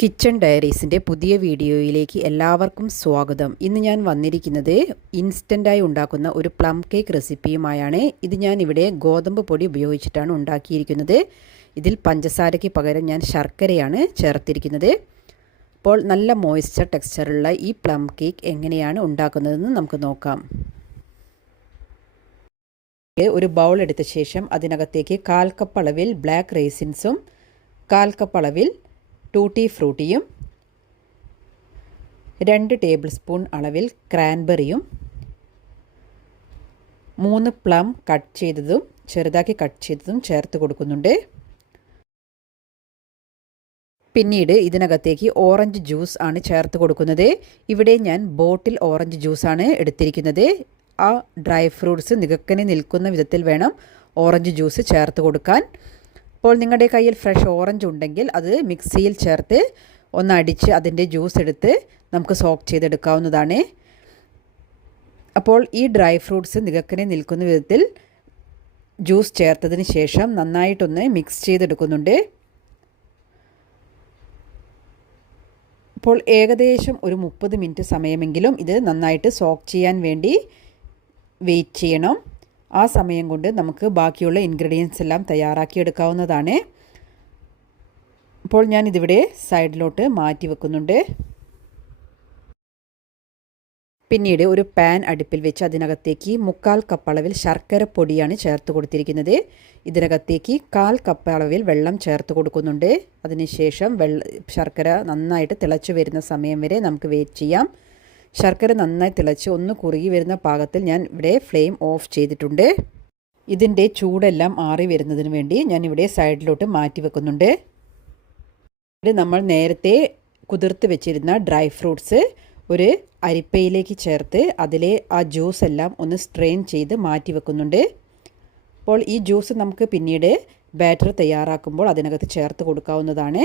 Kitchen ഡയറീസിൻ്റെ പുതിയ വീഡിയോയിലേക്ക് എല്ലാവർക്കും സ്വാഗതം. ഇന്ന് ഞാൻ വന്നിരിക്കുന്നത് ഇൻസ്റ്റൻ്റായി ഉണ്ടാക്കുന്ന ഒരു പ്ലം കേക്ക് റെസിപ്പിയുമായാണ്. ഇത് ഞാൻ ഇവിടെ ഗോതമ്പ് പൊടി ഉപയോഗിച്ചിട്ടാണ് ഉണ്ടാക്കിയിരിക്കുന്നത്. ഇതിൽ പഞ്ചസാരയ്ക്ക് പകരം ഞാൻ ശർക്കരയാണ് ചേർത്തിരിക്കുന്നത്. അപ്പോൾ നല്ല മോയ്സ്ചർ ടെക്സ്ചറുള്ള ഈ പ്ലം കേക്ക് എങ്ങനെയാണ് ഉണ്ടാക്കുന്നതെന്ന് നമുക്ക് നോക്കാം. ഒരു ബൗൾ എടുത്ത ശേഷം അതിനകത്തേക്ക് 1/4 കപ്പ് അളവിൽ ബ്ലാക്ക് റൈസിൻസും 1/4 കപ്പ് അളവിൽ ടൂട്ടി ഫ്രൂട്ടിയും 2 ടേബിൾ സ്പൂൺ അളവിൽ ക്രാൻബെറിയും 3 പ്ലം കട്ട് ചെയ്തതും ചെറുതാക്കി കട്ട് ചെയ്തതും ചേർത്ത് കൊടുക്കുന്നുണ്ട്. പിന്നീട് ഇതിനകത്തേക്ക് ഓറഞ്ച് ജ്യൂസ് ആണ് ചേർത്ത് കൊടുക്കുന്നത്. ഇവിടെ ഞാൻ ബോട്ടിൽ ഓറഞ്ച് ജ്യൂസാണ് എടുത്തിരിക്കുന്നത്. ആ ഡ്രൈ ഫ്രൂട്ട്സ് നികക്കനെ നിൽക്കുന്ന വിധത്തിൽ വേണം ഓറഞ്ച് ജ്യൂസ് ചേർത്ത് കൊടുക്കാൻ. അപ്പോൾ നിങ്ങളുടെ കയ്യിൽ ഫ്രഷ് ഓറഞ്ച് ഉണ്ടെങ്കിൽ അത് മിക്സിയിൽ ചേർത്ത് ഒന്നടിച്ച് അതിൻ്റെ ജ്യൂസ് എടുത്ത് നമുക്ക് സോക്ക് ചെയ്തെടുക്കാവുന്നതാണ്. അപ്പോൾ ഈ ഡ്രൈ ഫ്രൂട്ട്സ് നികക്കനെ നിൽക്കുന്ന വിധത്തിൽ ജ്യൂസ് ചേർത്തതിന് ശേഷം നന്നായിട്ടൊന്ന് മിക്സ് ചെയ്തെടുക്കുന്നുണ്ട്. അപ്പോൾ ഏകദേശം ഒരു 30 മിനിറ്റ് സമയമെങ്കിലും ഇത് നന്നായിട്ട് സോക്ക് ചെയ്യാൻ വേണ്ടി വെയിറ്റ് ചെയ്യണം. ആ സമയം കൊണ്ട് നമുക്ക് ബാക്കിയുള്ള ഇൻഗ്രീഡിയൻസ് എല്ലാം തയ്യാറാക്കിയെടുക്കാവുന്നതാണ്. അപ്പോൾ ഞാൻ ഇതിവിടെ സൈഡിലോട്ട് മാറ്റി വെക്കുന്നുണ്ട്. പിന്നീട് ഒരു പാൻ അടുപ്പിൽ വെച്ച് അതിനകത്തേക്ക് 1/4 കപ്പ് അളവിൽ ശർക്കര പൊടിയാണ് ചേർത്ത് കൊടുത്തിരിക്കുന്നത്. ഇതിനകത്തേക്ക് 1/4 കപ്പ് അളവിൽ വെള്ളം ചേർത്ത് കൊടുക്കുന്നുണ്ട്. അതിനുശേഷം ശർക്കര നന്നായിട്ട് തിളച്ച് വരുന്ന സമയം വരെ നമുക്ക് വെയിറ്റ് ചെയ്യാം. ശർക്കര നന്നായി തിളച്ച് ഒന്ന് കുറുകി വരുന്ന പാകത്തിൽ ഞാൻ ഇവിടെ ഫ്ലെയിം ഓഫ് ചെയ്തിട്ടുണ്ട്. ഇതിൻ്റെ ചൂടെല്ലാം ആറി വരുന്നതിന് വേണ്ടി ഞാൻ ഇവിടെ സൈഡിലോട്ട് മാറ്റി വെക്കുന്നുണ്ട്. ഇത് നമ്മൾ നേരത്തെ കുതിർത്ത് വെച്ചിരുന്ന ഡ്രൈ ഫ്രൂട്ട്സ് ഒരു അരിപ്പയിലേക്ക് ചേർത്ത് അതിലെ ആ ജ്യൂസ് എല്ലാം ഒന്ന് സ്ട്രെയിൻ ചെയ്ത് മാറ്റി വെക്കുന്നുണ്ട്. അപ്പോൾ ഈ ജ്യൂസ് നമുക്ക് പിന്നീട് ബാറ്റർ തയ്യാറാക്കുമ്പോൾ അതിനകത്ത് ചേർത്ത് കൊടുക്കാവുന്നതാണ്.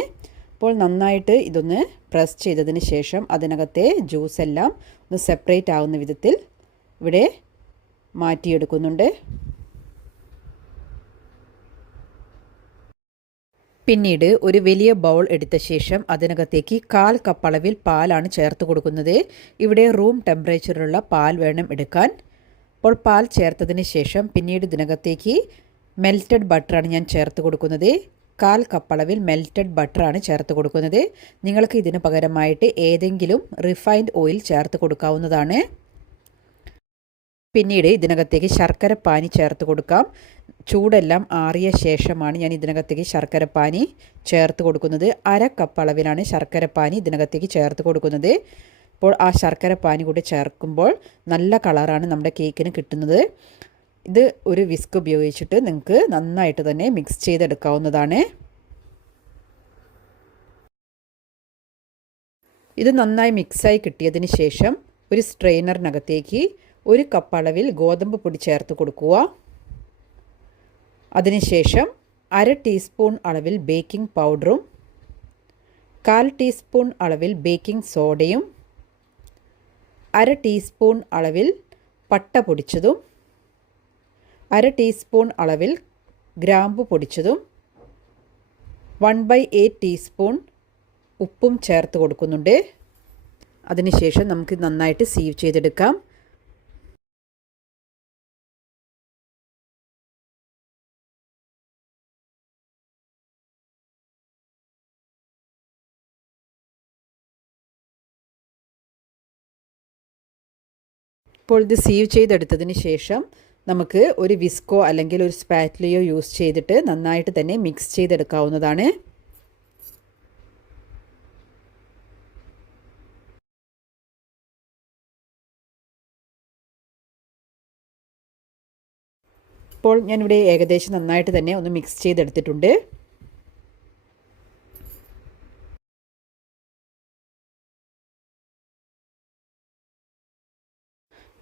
അപ്പോൾ നന്നായിട്ട് ഇതൊന്ന് പ്രസ് ചെയ്തതിന് ശേഷം അതിനകത്തെ ജ്യൂസ് എല്ലാം ഒന്ന് സെപ്പറേറ്റ് ആവുന്ന വിധത്തിൽ ഇവിടെ മാറ്റിയെടുക്കുന്നുണ്ട്. പിന്നീട് ഒരു വലിയ ബൗൾ എടുത്ത ശേഷം അതിനകത്തേക്ക് 1/4 കപ്പ് അളവിൽ പാലാണ് ചേർത്ത് കൊടുക്കുന്നത്. ഇവിടെ റൂം ടെമ്പറേച്ചറിലുള്ള പാൽ വേണം എടുക്കാൻ. അപ്പോൾ പാൽ ചേർത്തതിന് ശേഷം പിന്നീട് ഇതിനകത്തേക്ക് മെൽറ്റഡ് ബട്ടറാണ് ഞാൻ ചേർത്ത് കൊടുക്കുന്നത്. 1/4 കപ്പ് അളവിൽ മെൽറ്റഡ് ബട്ടറാണ് ചേർത്ത് കൊടുക്കുന്നത്. നിങ്ങൾക്ക് ഇതിന് പകരമായിട്ട് ഏതെങ്കിലും റിഫൈൻഡ് ഓയിൽ ചേർത്ത് കൊടുക്കാവുന്നതാണ്. പിന്നീട് ഇതിനകത്തേക്ക് ശർക്കരപ്പാനി ചേർത്ത് കൊടുക്കാം. ചൂടെല്ലാം ആറിയ ശേഷമാണ് ഞാൻ ഇതിനകത്തേക്ക് ശർക്കരപ്പാനി ചേർത്ത് കൊടുക്കുന്നത്. 1/2 കപ്പ് അളവിലാണ് ശർക്കരപ്പാനി ഇതിനകത്തേക്ക് ചേർത്ത് കൊടുക്കുന്നത്. അപ്പോൾ ആ ശർക്കരപ്പാനി കൂടി ചേർക്കുമ്പോൾ നല്ല കളറാണ് നമ്മുടെ കേക്കിന് കിട്ടുന്നത്. ഇത് ഒരു വിസ്ക് ഉപയോഗിച്ചിട്ട് നിങ്ങൾക്ക് നന്നായിട്ട് തന്നെ മിക്സ് ചെയ്തെടുക്കാവുന്നതാണ്. ഇത് നന്നായി മിക്സായി കിട്ടിയതിന് ശേഷം ഒരു സ്ട്രെയിനറിനകത്തേക്ക് 1 കപ്പ് അളവിൽ ഗോതമ്പ് പൊടി ചേർത്ത് കൊടുക്കുക. അതിനുശേഷം 1/2 ടീസ്പൂൺ അളവിൽ ബേക്കിംഗ് പൗഡറും 1/4 ടീസ്പൂൺ അളവിൽ ബേക്കിംഗ് സോഡയും 1/2 ടീസ്പൂൺ അളവിൽ പട്ട പൊടിച്ചതും 1/2 ടീസ്പൂൺ അളവിൽ ഗ്രാമ്പു പൊടിച്ചതും 1/8 ടീസ്പൂൺ ഉപ്പും ചേർത്ത് കൊടുക്കുന്നുണ്ട്. അതിനുശേഷം നമുക്ക് നന്നായിട്ട് സീവ് ചെയ്തെടുക്കാം. ഇപ്പോൾ ഇത് സീവ് ചെയ്തെടുത്തതിന് ശേഷം നമുക്ക് ഒരു വിസ്കോ അല്ലെങ്കിൽ ഒരു സ്പാറ്റുലയോ യൂസ് ചെയ്തിട്ട് നന്നായിട്ട് തന്നെ മിക്സ് ചെയ്തെടുക്കാവുന്നതാണ്. ഇപ്പോൾ ഞാനിവിടെ ഏകദേശം നന്നായിട്ട് തന്നെ ഒന്ന് മിക്സ് ചെയ്തെടുത്തിട്ടുണ്ട്.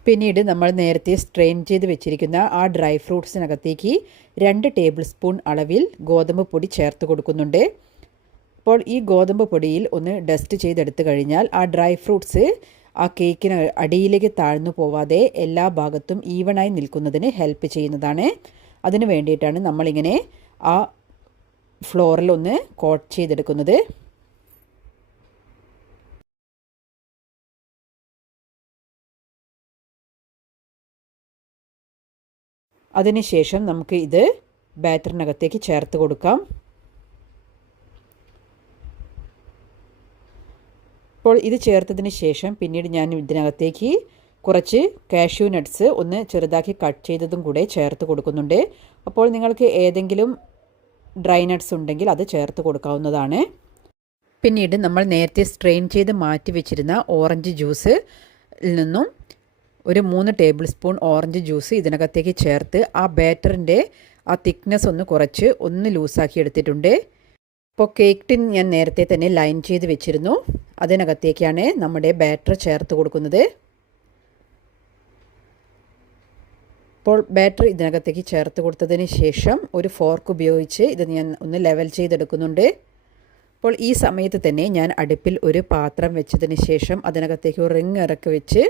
പിന്നീട് നമ്മൾ നേരത്തെ സ്ട്രെയിൻ ചെയ്ത് വെച്ചിരിക്കുന്ന ആ ഡ്രൈ ഫ്രൂട്ട്സിനകത്തേക്ക് 2 ടേബിൾ സ്പൂൺ അളവിൽ ഗോതമ്പ് പൊടി ചേർത്ത് കൊടുക്കുന്നുണ്ട്. അപ്പോൾ ഈ ഗോതമ്പ് പൊടിയിൽ ഒന്ന് ഡസ്റ്റ് ചെയ്തെടുത്തു കഴിഞ്ഞാൽ ആ ഡ്രൈ ഫ്രൂട്ട്സ് ആ കേക്കിന് അടിയിലേക്ക് താഴ്ന്നു പോവാതെ എല്ലാ ഭാഗത്തും ഈവനായി നിൽക്കുന്നതിന് ഹെൽപ്പ് ചെയ്യുന്നതാണ്. അതിന് വേണ്ടിയിട്ടാണ് നമ്മളിങ്ങനെ ആ ഫ്ലോറിൽ ഒന്ന് കോട്ട് ചെയ്തെടുക്കുന്നത്. അതിനുശേഷം നമുക്ക് ഇത് ബാറ്ററിനകത്തേക്ക് ചേർത്ത് കൊടുക്കാം. അപ്പോൾ ഇത് ചേർത്തതിന് ശേഷം പിന്നീട് ഞാൻ ഇതിനകത്തേക്ക് കുറച്ച് കാഷ്യൂ നട്ട്സ് ഒന്ന് ചെറുതാക്കി കട്ട് ചെയ്തതും കൂടെ ചേർത്ത് കൊടുക്കുന്നുണ്ട്. അപ്പോൾ നിങ്ങൾക്ക് ഏതെങ്കിലും ഡ്രൈ നട്ട്സ് ഉണ്ടെങ്കിൽ അത് ചേർത്ത് കൊടുക്കാവുന്നതാണ്. പിന്നീട് നമ്മൾ നേരത്തെ സ്ട്രെയിൻ ചെയ്ത് മാറ്റി വെച്ചിരുന്ന ഓറഞ്ച് ജ്യൂസിൽ നിന്നും ഒരു 3 ടേബിൾ സ്പൂൺ ഓറഞ്ച് ജ്യൂസ് ഇതിനകത്തേക്ക് ചേർത്ത് ആ ബാറ്ററിൻ്റെ ആ തിക്നെസ് ഒന്ന് ലൂസാക്കി എടുത്തിട്ടുണ്ട്. ഇപ്പോൾ കേക്ക് ടിൻ ഞാൻ നേരത്തെ തന്നെ ലൈൻ ചെയ്ത് വെച്ചിരുന്നു. അതിനകത്തേക്കാണ് നമ്മുടെ ബാറ്റർ ചേർത്ത് കൊടുക്കുന്നത്. അപ്പോൾ ബാറ്റർ ഇതിനകത്തേക്ക് ചേർത്ത് കൊടുത്തതിന് ശേഷം ഒരു ഫോർക്ക് ഉപയോഗിച്ച് ഇത് ഞാൻ ഒന്ന് ലെവൽ ചെയ്തെടുക്കുന്നുണ്ട്. അപ്പോൾ ഈ സമയത്ത് തന്നെ ഞാൻ അടുപ്പിൽ ഒരു പാത്രം വെച്ചതിന് ശേഷം അതിനകത്തേക്ക് ഒരു റിങ് ഇറക്കി വെച്ച്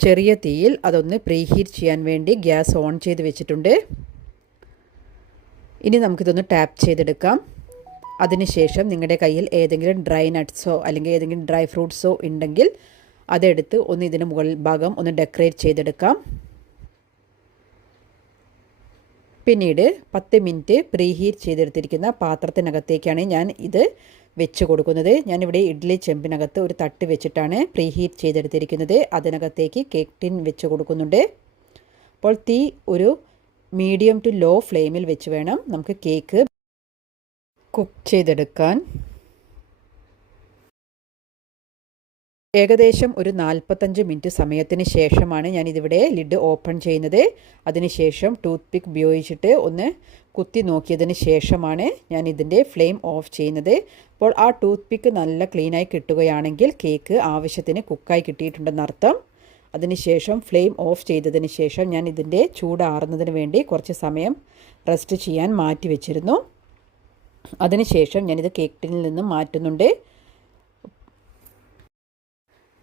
ചെറിയ തീയിൽ അതൊന്ന് പ്രീഹീറ്റ് ചെയ്യാൻ വേണ്ടി ഗ്യാസ് ഓൺ ചെയ്ത് വെച്ചിട്ടുണ്ട്. ഇനി നമുക്കിതൊന്ന് ടാപ്പ് ചെയ്തെടുക്കാം. അതിനുശേഷം നിങ്ങളുടെ കയ്യിൽ ഏതെങ്കിലും ഡ്രൈ നട്ട്സോ അല്ലെങ്കിൽ ഏതെങ്കിലും ഡ്രൈ ഫ്രൂട്ട്സോ ഉണ്ടെങ്കിൽ അതെടുത്ത് ഒന്ന് ഇതിന് മുകൾ ഭാഗം ഒന്ന് ഡെക്കറേറ്റ് ചെയ്തെടുക്കാം. പിന്നീട് 10 മിനിറ്റ് പ്രീഹീറ്റ് ചെയ്തെടുത്തിരിക്കുന്ന പാത്രത്തിനകത്തേക്കാണ് ഞാൻ ഇത് വെച്ച് കൊടുക്കുന്നത്. ഞാനിവിടെ ഇഡ്ഡലി ചെമ്പിനകത്ത് ഒരു തട്ട് വെച്ചിട്ടാണ് പ്രീഹീറ്റ് ചെയ്തെടുത്തിരിക്കുന്നത്. അതിനകത്തേക്ക് കേക്ക് ടിൻ വെച്ച് കൊടുക്കുന്നുണ്ട്. അപ്പോൾ തീ ഒരു മീഡിയം ടു ലോ ഫ്ലെയിമിൽ വെച്ച് വേണം നമുക്ക് കേക്ക് കുക്ക് ചെയ്തെടുക്കാൻ. ഏകദേശം ഒരു 45 മിനിറ്റ് സമയത്തിന് ശേഷമാണ് ഞാനിതിവിടെ ലിഡ് ഓപ്പൺ ചെയ്യുന്നത്. അതിനുശേഷം ടൂത്ത് പിക്ക് ഉപയോഗിച്ചിട്ട് ഒന്ന് കുത്തി നോക്കിയതിന് ശേഷമാണ് ഞാൻ ഇതിൻ്റെ ഫ്ലെയിം ഓഫ് ചെയ്യുന്നത്. അപ്പോൾ ആ ടൂത്ത് പിക്ക് നല്ല ക്ലീനായി കിട്ടുകയാണെങ്കിൽ കേക്ക് ആവശ്യത്തിന് കുക്കായി കിട്ടിയിട്ടുണ്ടെന്നർത്ഥം. അതിനുശേഷം ഫ്ലെയിം ഓഫ് ചെയ്തതിന് ശേഷം ഞാൻ ഇതിൻ്റെ ചൂടാറുന്നതിന് വേണ്ടി കുറച്ച് സമയം റെസ്റ്റ് ചെയ്യാൻ മാറ്റി വെച്ചിരുന്നു. അതിനുശേഷം ഞാനിത് കേക്ക് ടിന്നിൽ നിന്നും മാറ്റുന്നുണ്ട്.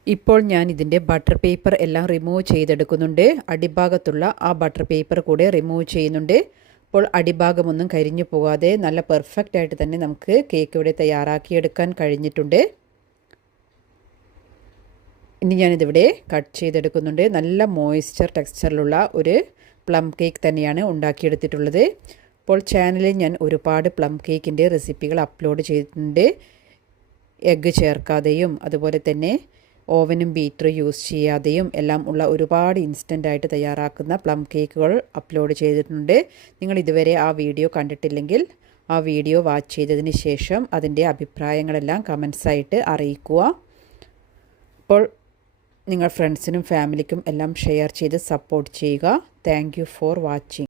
ഇപ്പോൾ ഞാൻ ഇതിൻ്റെ ബട്ടർ പേപ്പർ എല്ലാം റിമൂവ് ചെയ്തെടുക്കുന്നുണ്ട്. അടിഭാഗത്തുള്ള ആ ബട്ടർ പേപ്പർ കൂടെ റിമൂവ് ചെയ്യുന്നുണ്ട്. അപ്പോൾ അടിഭാഗമൊന്നും കരിഞ്ഞു പോകാതെ നല്ല പെർഫെക്റ്റ് ആയിട്ട് തന്നെ നമുക്ക് കേക്ക് ഇവിടെ തയ്യാറാക്കിയെടുക്കാൻ കഴിഞ്ഞിട്ടുണ്ട്. ഇനി ഞാനിതിവിടെ കട്ട് ചെയ്തെടുക്കുന്നുണ്ട്. നല്ല മോയ്സ്ചർ ടെക്സ്ചറിലുള്ള ഒരു പ്ലം കേക്ക് തന്നെയാണ് ഉണ്ടാക്കിയെടുത്തിട്ടുള്ളത്. അപ്പോൾ ചാനലിൽ ഞാൻ ഒരുപാട് പ്ലം കേക്കിൻ്റെ റെസിപ്പികൾ അപ്ലോഡ് ചെയ്തിട്ടുണ്ട്. എഗ്ഗ് ചേർക്കാതെയും അതുപോലെ തന്നെ ഓവനും ബീറ്ററും യൂസ് ചെയ്യാതെയും എല്ലാം ഉള്ള ഒരുപാട് ഇൻസ്റ്റൻ്റായിട്ട് തയ്യാറാക്കുന്ന പ്ലം കേക്കുകൾ അപ്ലോഡ് ചെയ്തിട്ടുണ്ട്. നിങ്ങൾ ഇതുവരെ ആ വീഡിയോ കണ്ടിട്ടില്ലെങ്കിൽ ആ വീഡിയോ വാച്ച് ചെയ്തതിന് ശേഷം അതിൻ്റെ അഭിപ്രായങ്ങളെല്ലാം കമൻസായിട്ട് അറിയിക്കുക. അപ്പോൾ നിങ്ങൾ ഫ്രണ്ട്സിനും ഫാമിലിക്കും എല്ലാം ഷെയർ ചെയ്ത് സപ്പോർട്ട് ചെയ്യുക. Thank you for watching.